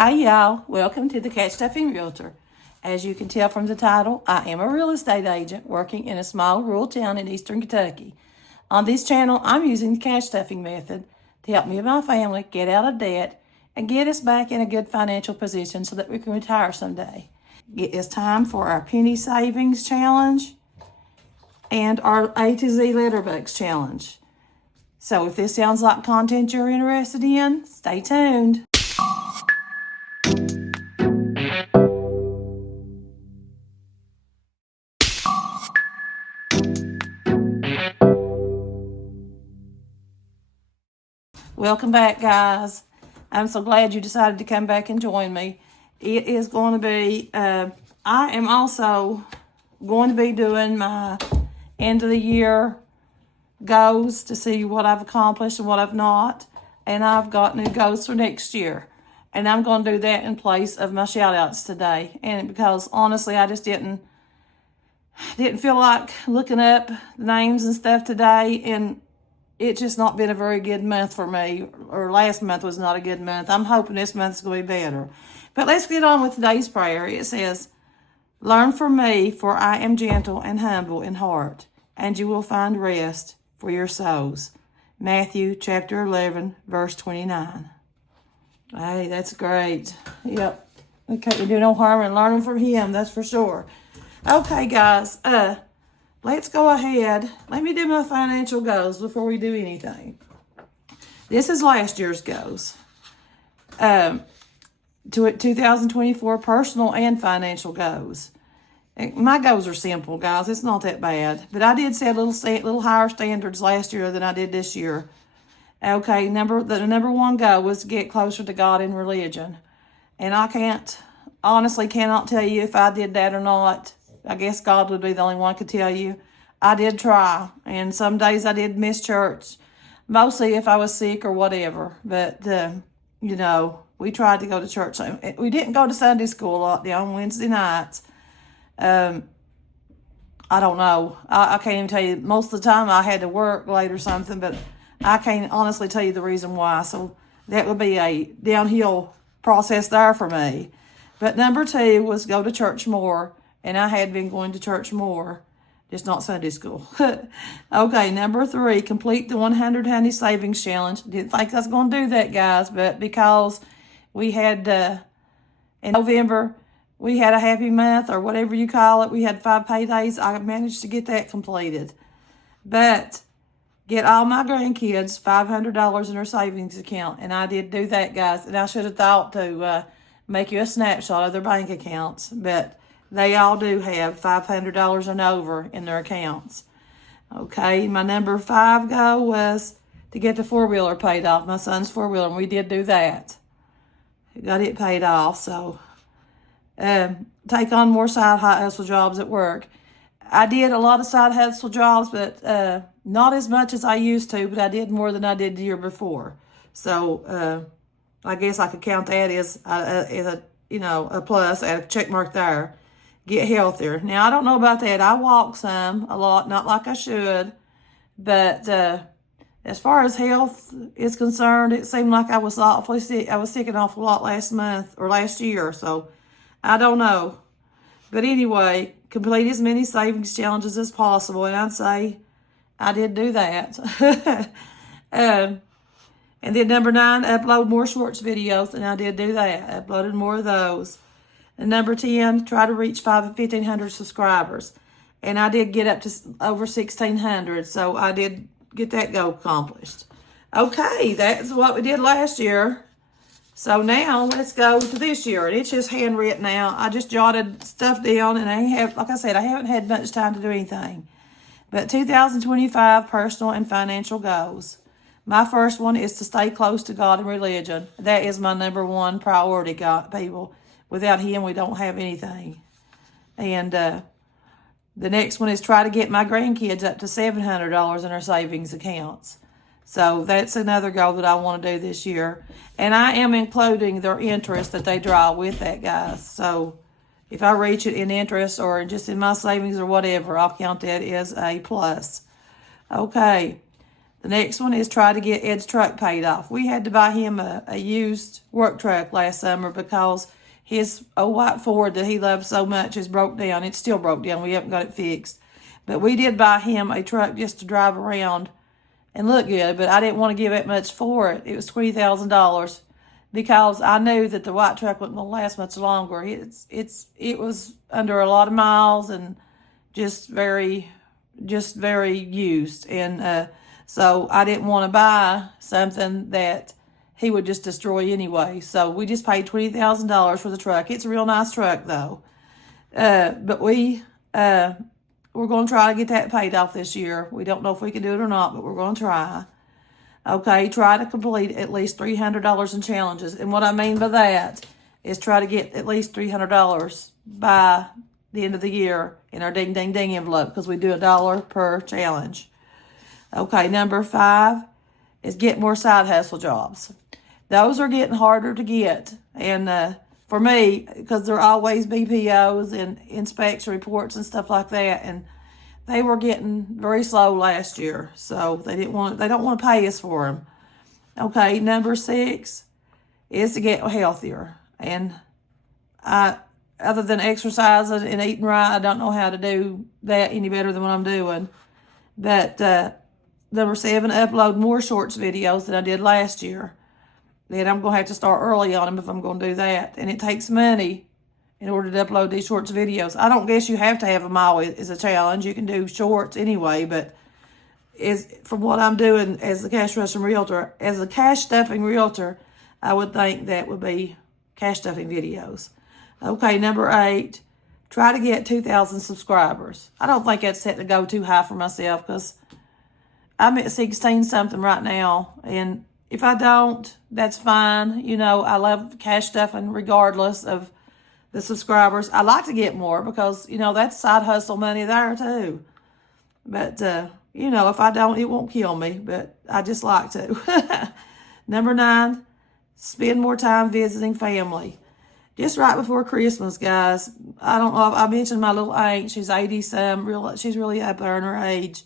Hi y'all, welcome to the Catch Stuffing Realtor. As you can tell from the title, I am a real estate agent working in a small rural town in eastern Kentucky. On this channel, I'm using the cash stuffing method to help me and my family get out of debt and get us back in a good financial position so that we can retire someday. It is time for our penny savings challenge and our A to Z letterbox challenge. So if this sounds like content you're interested in, stay tuned. Welcome back, guys. I'm so glad you decided to come back and join me. It is going to be, I am also going to be doing my end of the year goals to see what I've accomplished and what I've not. And I've got new goals for next year. And I'm going to do that in place of my shout outs today. And because honestly, I just didn't feel like looking up names and stuff today, and it's just not been a very good month for me, or last month was not a good month. I'm hoping this month's going to be better. But let's get on with today's prayer. It says, "Learn from me, for I am gentle and humble in heart, and you will find rest for your souls." Matthew chapter 11, verse 29. Hey, that's great. Yep. We can't do no harm in learning from him, that's for sure. Okay, guys. Let's go ahead. Let me do my financial goals before we do anything. This is last year's goals. 2024 personal and financial goals. My goals are simple, guys. It's not that bad. But I did set little higher standards last year than I did this year. Okay, the number one goal was to get closer to God in religion. And I cannot tell you if I did that or not. I guess God would be the only one who could tell you. I did try, and some days I did miss church, mostly if I was sick or whatever. But, we tried to go to church. We didn't go to Sunday school a lot on Wednesday nights. I don't know. I can't even tell you. Most of the time I had to work late or something, but I can't honestly tell you the reason why. So that would be a downhill process there for me. But number 2 was go to church more. And I had been going to church more, just not Sunday school. Okay, number 3, complete the 100 Honey Savings Challenge. Didn't think I was going to do that, guys, but because we had, in November, we had a happy month, or whatever you call it. We had 5 paydays. I managed to get that completed. But get all my grandkids $500 in their savings account, and I did do that, guys. And I should have thought to make you a snapshot of their bank accounts, but they all do have $500 and over in their accounts. Okay, my number 5 goal was to get the 4-wheeler paid off, my son's 4-wheeler, and we did do that. Got it paid off, so take on more side hustle jobs at work. I did a lot of side hustle jobs, but not as much as I used to, but I did more than I did the year before. So I guess I could count that as a plus, a check mark there. Get healthier. Now, I don't know about that. I walk a lot, not like I should. But as far as health is concerned, it seemed like I was awfully sick. I was sick an awful lot last month or last year. So I don't know. But anyway, complete as many savings challenges as possible. And I'd say I did do that. And then number 9, upload more shorts videos. And I did do that. I uploaded more of those. And number 10, try to reach 1,500 subscribers. And I did get up to over 1,600, so I did get that goal accomplished. Okay, that's what we did last year. So now let's go to this year. And it's just handwritten now. I just jotted stuff down, and I haven't had much time to do anything. But 2025 personal and financial goals. My first one is to stay close to God and religion. That is my number 1 priority, God, people. Without him, we don't have anything. And the next one is try to get my grandkids up to $700 in their savings accounts. So that's another goal that I want to do this year. And I am including their interest that they draw with that, guys. So if I reach it in interest or just in my savings or whatever, I'll count that as a plus. Okay. The next one is try to get Ed's truck paid off. We had to buy him a used work truck last summer because his old white Ford that he loved so much is broke down. It's still broke down. We haven't got it fixed. But we did buy him a truck just to drive around and look good, but I didn't want to give that much for it. It was $20,000 because I knew that the white truck wasn't going to last much longer. It was under a lot of miles and just very used. And so I didn't want to buy something that he would just destroy anyway. So we just paid $20,000 for the truck. It's a real nice truck though. But we're going to try to get that paid off this year. We don't know if we can do it or not, but we're going to try. Okay, try to complete at least $300 in challenges. And what I mean by that is try to get at least $300 by the end of the year in our ding, ding, ding envelope because we do $1 per challenge. Okay, number 5 is get more side hustle jobs. Those are getting harder to get. And for me, because there are always BPOs and inspection reports and stuff like that. And they were getting very slow last year. So they don't want to pay us for them. Okay, number 6 is to get healthier. And other than exercising and eating right, I don't know how to do that any better than what I'm doing. But number 7, upload more shorts videos than I did last year. Then I'm going to have to start early on them if I'm going to do that. And it takes money in order to upload these shorts videos. I don't guess you have to have them all as a challenge. You can do shorts anyway, but from what I'm doing as a cash stuffing realtor, I would think that would be cash stuffing videos. Okay, number 8, try to get 2,000 subscribers. I don't think that's set to go too high for myself because I'm at 16 something right now. And if I don't, that's fine. You know, I love cash stuffing regardless of the subscribers. I like to get more because, you know, that's side hustle money there too. But, you know, if I don't, it won't kill me. But I just like to. Number 9, spend more time visiting family. Just right before Christmas, guys. I don't know if I mentioned my little aunt. She's 80-some. She's really up there in her age.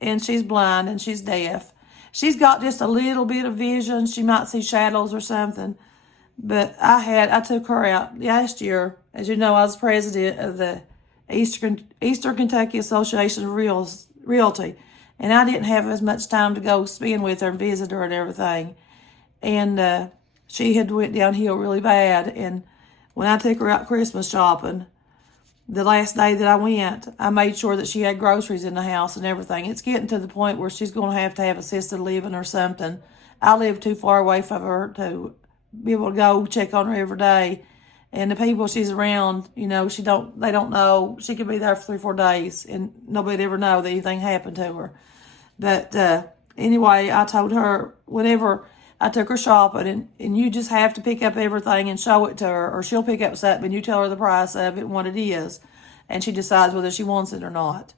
And she's blind and she's deaf. She's got just a little bit of vision. She might see shadows or something. But I took her out last year. As you know, I was president of the Eastern Kentucky Association of Realty. And I didn't have as much time to go spend with her and visit her and everything. And she had went downhill really bad. And when I took her out Christmas shopping, the last day that I went, I made sure that she had groceries in the house and everything. It's getting to the point where she's going to have assisted living or something. I live too far away from her to be able to go check on her every day. And the people she's around, you know, they don't know. She could be there for 3-4 days and nobody'd ever know that anything happened to her. But anyway, I told her whenever I took her shopping, and you just have to pick up everything and show it to her, or she'll pick up something and you tell her the price of it and what it is, and she decides whether she wants it or not.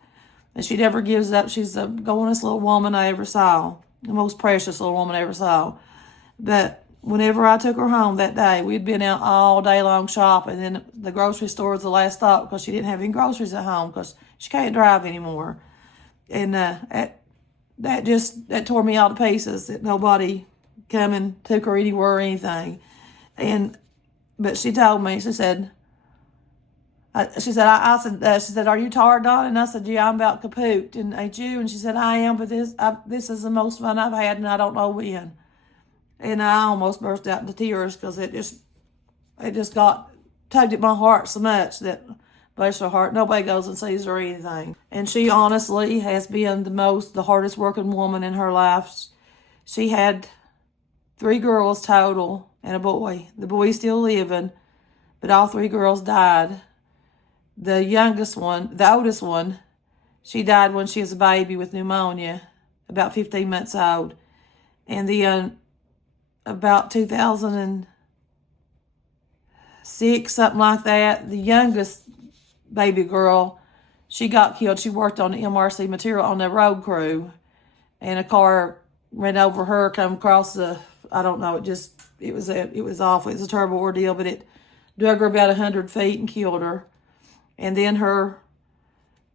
And she never gives up. She's the goingest little woman I ever saw, the most precious little woman I ever saw. But whenever I took her home that day, we'd been out all day long shopping, and the grocery store was the last stop because she didn't have any groceries at home because she can't drive anymore. And that tore me all to pieces that nobody come and took her anywhere or anything. But she told me, she said, I said, are you tired, Donna? And I said, yeah, I'm about kaput. And ain't you? And she said, I am, but this is the most fun I've had, and I don't know when. And I almost burst out into tears because it just tugged at my heart so much that, bless her heart, nobody goes and sees her or anything. And she honestly has been the hardest working woman in her life. She had 3 girls total and a boy. The boy's still living, but all 3 girls died. The oldest one, she died when she was a baby with pneumonia, about 15 months old. And about 2006, something like that, the youngest baby girl, she got killed. She worked on the MRC material on the road crew, and a car ran over her, come across I don't know, it was awful. It was a terrible ordeal, but it dug her about 100 feet and killed her. And then her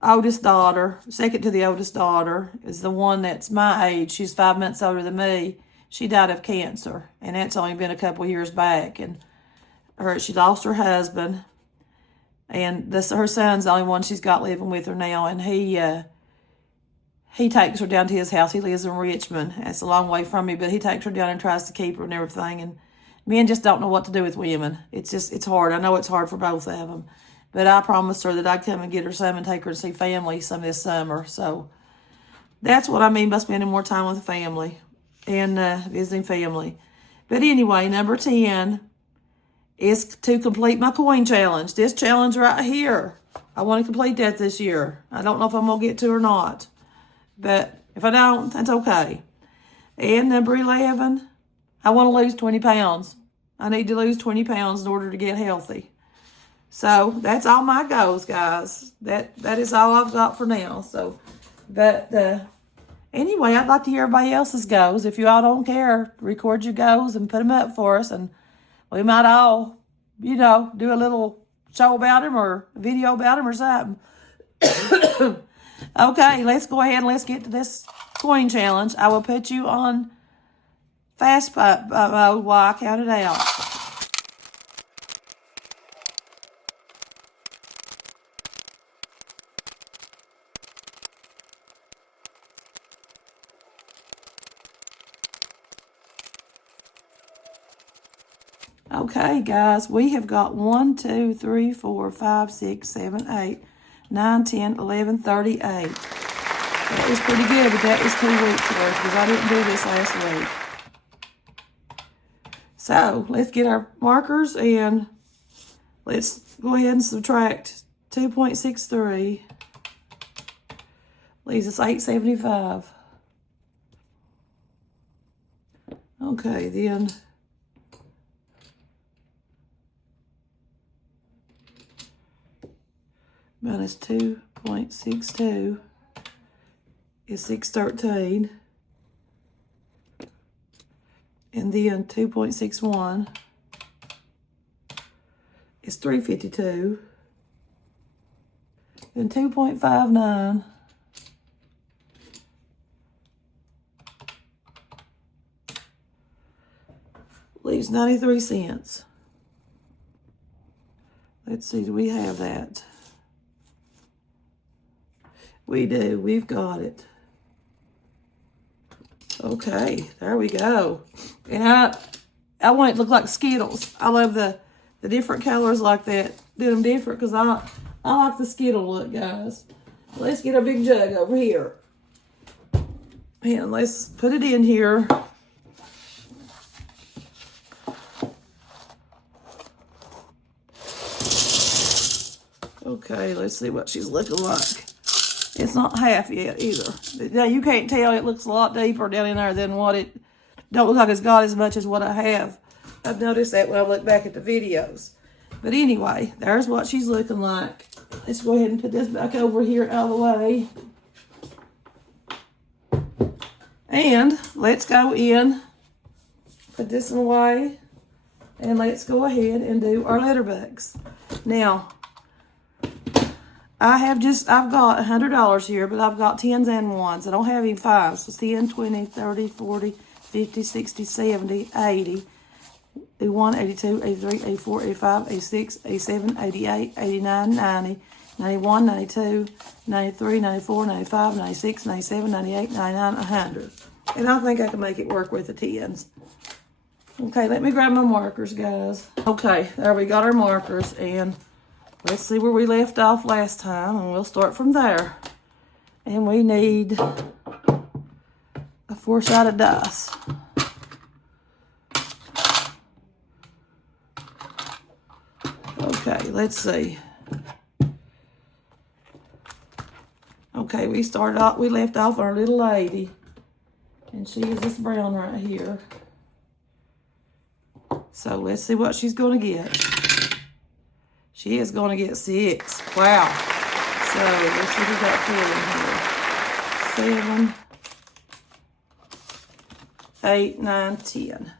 oldest daughter, second to the oldest daughter, is the one that's my age. She's 5 months older than me. She died of cancer, and that's only been a couple years back. And she lost her husband, and her son's the only one she's got living with her now. And he takes her down to his house. He lives in Richmond. It's a long way from me, but he takes her down and tries to keep her and everything. And men just don't know what to do with women. It's hard. I know it's hard for both of them. But I promised her that I'd come and get her some and take her to see family some this summer. So that's what I mean by spending more time with the family and visiting family. But anyway, number 10 is to complete my coin challenge. This challenge right here. I want to complete that this year. I don't know if I'm going to get to or not. But if I don't, that's okay. And number 11, I want to lose 20 pounds. I need to lose 20 pounds in order to get healthy. So that's all my goals, guys. That is all I've got for now. So, but anyway, I'd like to hear everybody else's goals. If you all don't care, record your goals and put them up for us, and we might all, do a little show about them or a video about them or something. Okay, let's go ahead and let's get to this coin challenge. I will put you on fast mode while I count it out. Okay, guys, we have got 1, 2, 3, 4, 5, 6, 7, 8, 9, 10, 11, 38. That was pretty good, but that was 2 weeks worth because I didn't do this last week. So let's get our markers and let's go ahead and subtract 2.63. Leaves us 875. Okay, then minus 2.62 is 613. And then 2.61 is 352. Then 2.59 leaves 93 cents. Let's see, do we have that? We do. We've got it. Okay, there we go. And I want it to look like Skittles. I love the different colors like that. Do them different because I like the Skittle look, guys. Let's get a big jug over here. And let's put it in here. Okay, let's see what she's looking like. It's not half yet either. Now you can't tell. It looks a lot deeper down in there than what it don't look like it's got as much as what I have. I've noticed that when I look back at the videos. But anyway, there's what she's looking like. Let's go ahead and put this back over here out of the way. And let's go in, put this away, and let's go ahead and do our letter books. Now, I've got $100 here, but I've got 10s and 1s. I don't have any 5s. So 10, 20, 30, 40, 50, 60, 70, 80, 81, 82, 83, 84, 85, 86, 87, 88, 89, 90, 91, 92, 93, 94, 95, 96, 97, 98, 99, 100. And I think I can make it work with the 10s. Okay, let me grab my markers, guys. Okay, there we got our markers, and let's see where we left off last time, and we'll start from there. And we need a 4-sided dice. Okay, let's see. Okay, we left off our little lady, and she is this brown right here. So let's see what she's going to get. She is going to get 6. Wow. So let's see what we got for in here. 7, 8, 9, 10.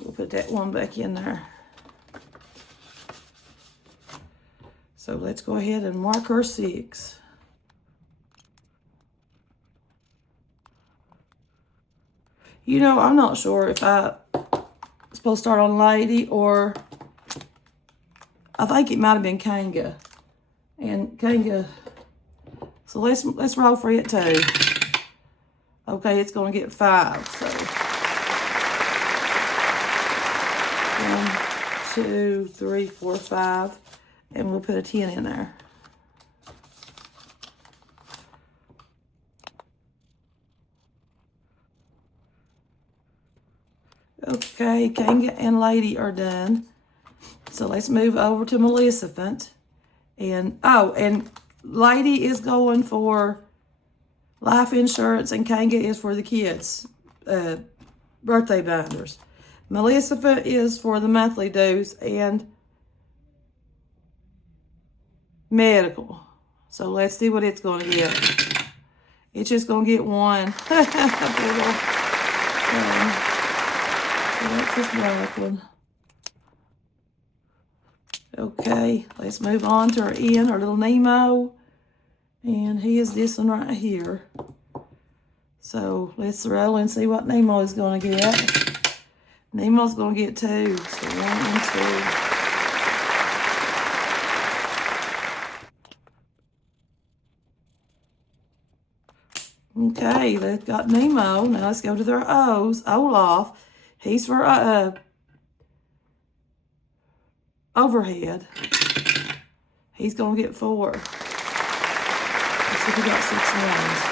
We'll put that one back in there. So let's go ahead and mark her 6. You know, I'm not sure if I'm supposed to start on Lady or I think it might have been Kanga. And Kanga, so let's roll for it too. Okay, it's going to get 5. So 1, 2, 3, 4, 5, and we'll put a 10 in there. Okay, Kanga and Lady are done. So let's move over to Maleficent. And, and Lady is going for life insurance and Kanga is for the kids' birthday binders. Maleficent is for the monthly dues and medical. So let's see what it's going to get. It's just going to get 1. So that's this black one. Okay, let's move on to our little Nemo. And he is this one right here. So let's roll and see what Nemo is going to get. Nemo's going to get 2. So 1 and 2. Okay, they've got Nemo. Now let's go to their O's. Olaf. He's for overhead. He's going to get 4. Let's see if he got 6 ones.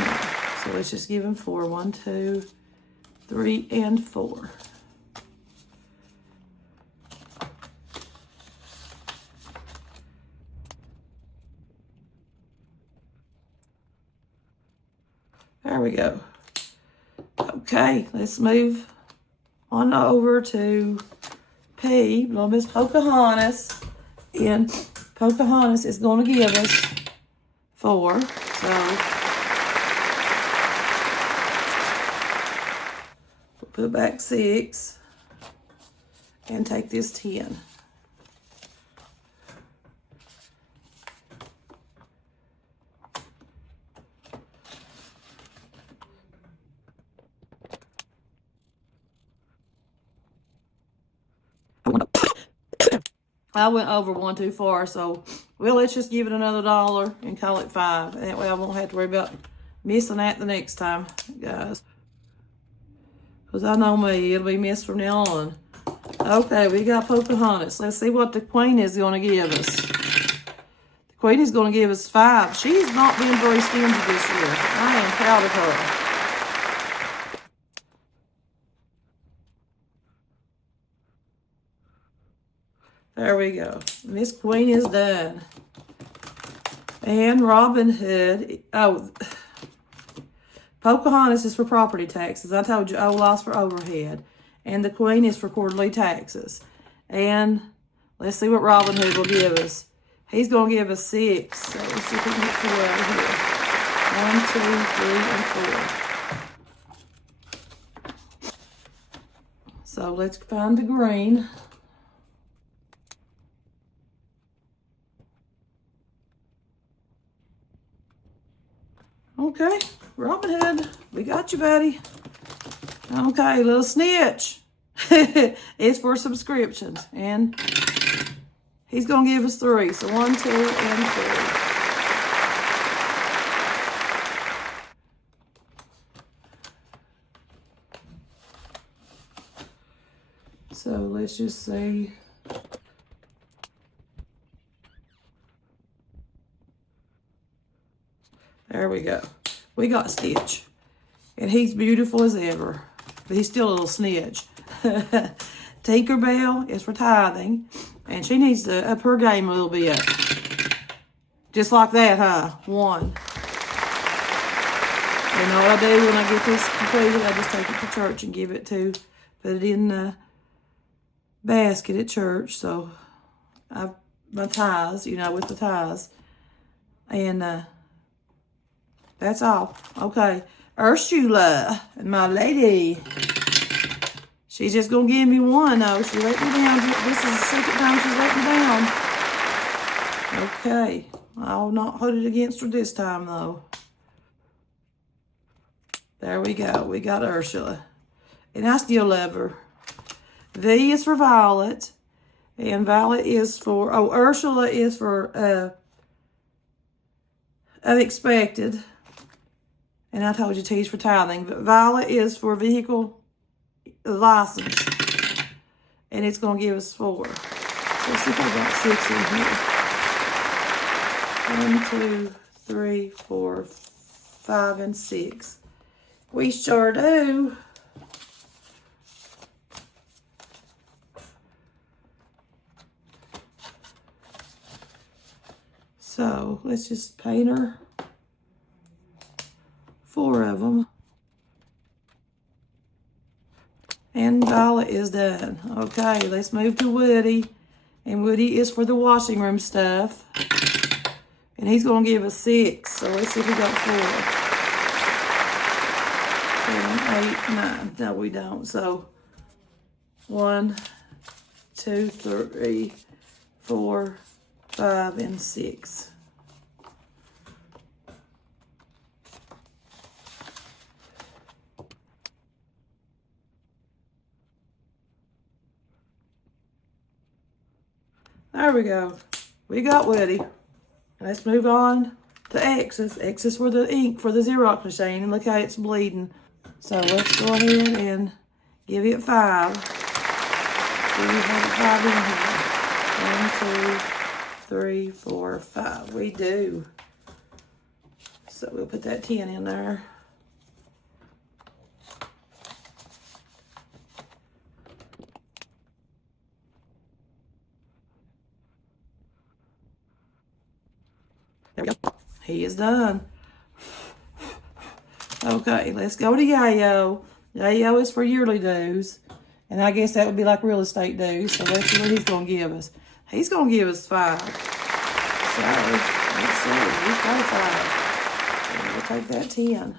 No. So let's just give him 4. 1, 2, 3, and 4. There we go. Okay, let's move on over to P, little Miss Pocahontas. And Pocahontas is going to give us 4. So we'll put back 6 and take this 10. I went over 1 too far, so let's just give it another $1 and call it 5. That way I won't have to worry about missing that the next time, guys. Because I know me, it'll be missed from now on. Okay, we got Pocahontas. Let's see what the Queen is going to give us. The Queen is going to give us 5. She's not been very stingy this year. I am proud of her. There we go. Miss Queen is done. And Robin Hood. Oh, Pocahontas is for property taxes. I told you Olaf's for overhead. And the Queen is for quarterly taxes. And let's see what Robin Hood will give us. He's going to give us 6. So let's see if we can get 4 out of here. 1, 2, 3, and 4. So let's find the green. Okay, Robin Hood, we got you, buddy. Okay, little snitch. It's for subscriptions. And he's going to give us 3. So 1, 2, and 3. So let's just see. There we go. We got Stitch. And he's beautiful as ever. But he's still a little snitch. Tinkerbell is for tithing. And she needs to up her game a little bit. Just like that, huh? 1. And all I do when I get this completed, I just take it to church and give it to, put it in the basket at church. So, my tithes, with the tithes. And, that's all. Okay. Ursula, my lady. She's just going to give me 1, though. She let me down. This is the second time she's let me down. Okay. I'll not hold it against her this time, though. There we go. We got Ursula. And I still love her. V is for Violet. And Violet is for, oh, Ursula is for unexpected. And I told you T's for tithing. But Violet is for vehicle license. And it's going to give us 4. Let's see if I got 6 in here. 1, 2, 3, 4, 5, and 6. We sure do. So let's just paint her 4 of them. And Violet is done. Okay, let's move to Woody. And Woody is for the washing room stuff. And he's going to give us 6. So let's see if we got 4. 7, 8, 9. No, we don't. So 1, 2, 3, 4, 5, and 6. There we go. We got Woody. Let's move on to X's. X is for the ink for the Xerox machine. And look how it's bleeding. So let's go ahead and give it 5. Do we have 5 in here? 1, 2, 3, 4, 5. We do. So we'll put that 10 in there. There we go. He is done. Okay, let's go to Yayo. Yayo is for yearly dues. And I guess that would be like real estate dues. So let's see what he's going to give us. He's going to give us 5. So, let's see. He's got 5. And we'll take that 10.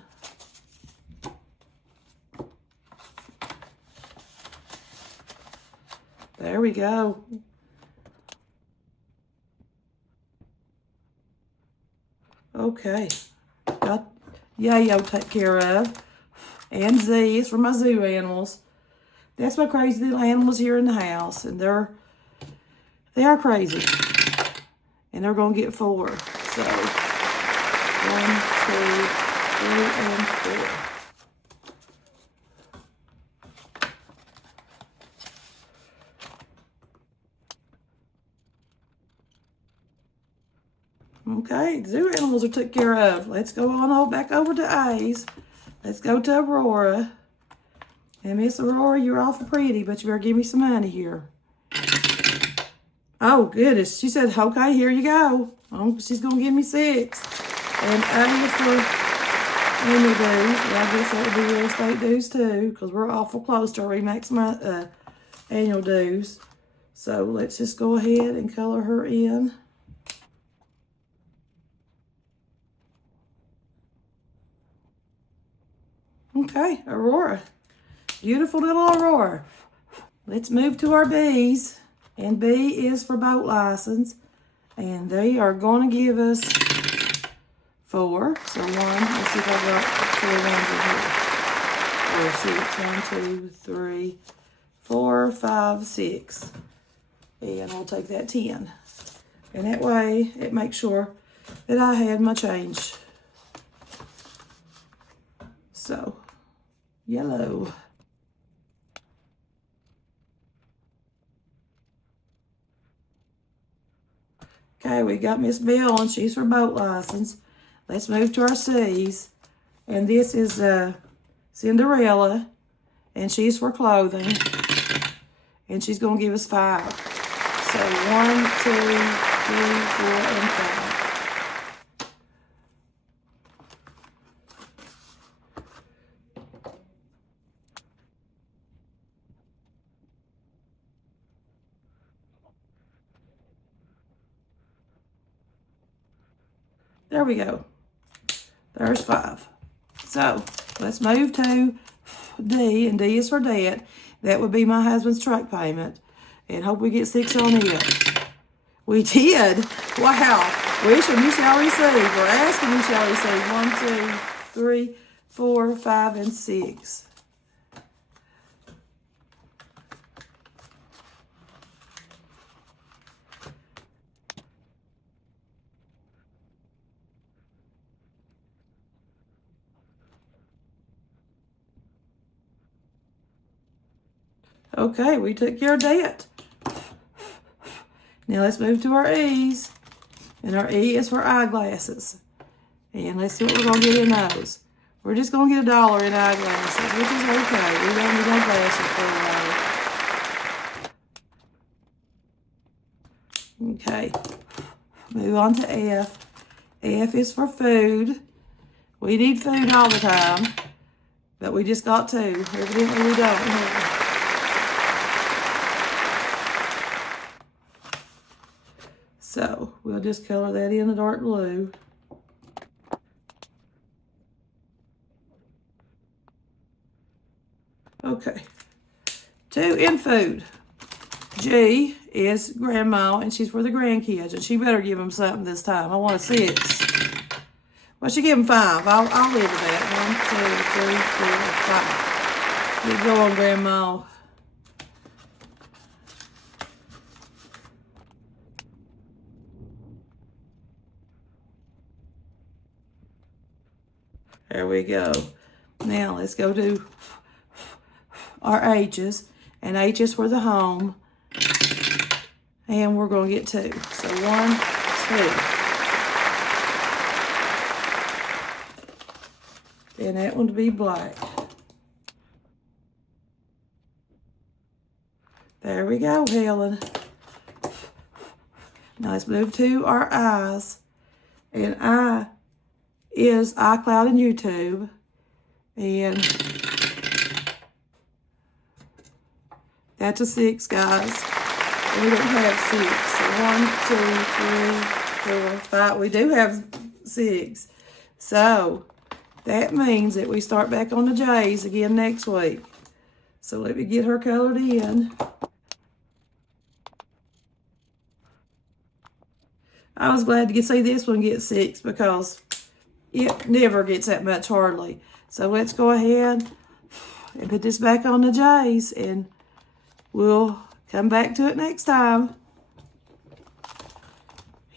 There we go. Okay. Got Yayo take care of. And Z is for my zoo animals. That's my crazy little animals here in the house. And they are crazy. And they're going to get 4. So, 1, 2, 3, and 4. Okay, zoo animals are took care of. Let's go on back over to A's. Let's go to Aurora. And Miss Aurora, you're awful pretty, but you better give me some money here. Oh, goodness. She said, okay, here you go. Oh, she's going to give me 6. And A is for annual dues. Well, I guess that would be real estate dues, too, because we're awful close to our Remax annual dues. So let's just go ahead and color her in. Okay, Aurora. Beautiful little Aurora. Let's move to our B's. And B is for boat license. And they are going to give us 4. So 1, let's see if I got 4 ones in here. 4, 6, 1, 2, 3, 4, 5, 6. And we'll take that 10. And that way, it makes sure that I had my change. So, yellow. Okay, we got Miss Bill, and she's for boat license. Let's move to our C's. And this is Cinderella, and she's for clothing. And she's going to give us 5. So 1, 2, 3, 4, and 5. There we go. There's 5. So, let's move to D, and D is for debt. That would be my husband's truck payment. And hope we get 6 on it. We did. Wow. Wish and you shall receive. We're asking you shall receive. 1, 2, 3, 4, 5, and 6. Okay, we took care of that. Now let's move to our E's. And our E is for eyeglasses. And let's see what we're going to get in those. We're just going to get $1 in eyeglasses, which is okay. We don't need no glasses for a while. Okay. Move on to F. F is for food. We need food all the time, but we just got 2. Evidently we don't. So we'll just color that in a dark blue. Okay. 2 in food. G is grandma, and she's for the grandkids, and she better give them something this time. I want a 6. Well, she give them 5. I'll live with that. 1, 2, 3, 4, 5. You go on, grandma. There we go. Now let's go to our H's. And H is for the home. And we're going to get 2. So 1, 2. And that one to be black. There we go, Helen. Now let's move to our I's. And I is iCloud and YouTube. And that's a 6, guys. And we don't have 6. So 1, 2, 3, 4, 5. We do have 6. So that means that we start back on the J's again next week. So let me get her colored in. I was glad to see this one get 6 because it never gets that much hardly. So let's go ahead and put this back on the J's, and we'll come back to it next time.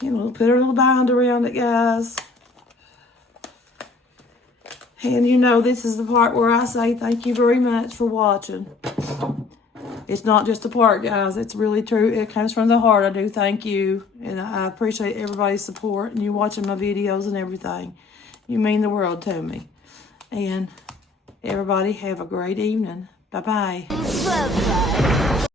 And we'll put our little bind around it, guys. And you know, this is the part where I say thank you very much for watching. It's not just a part, guys. It's really true. It comes from the heart. I do thank you. And I appreciate everybody's support and you watching my videos and everything. You mean the world to me. And everybody have a great evening. Bye-bye. Bye-bye.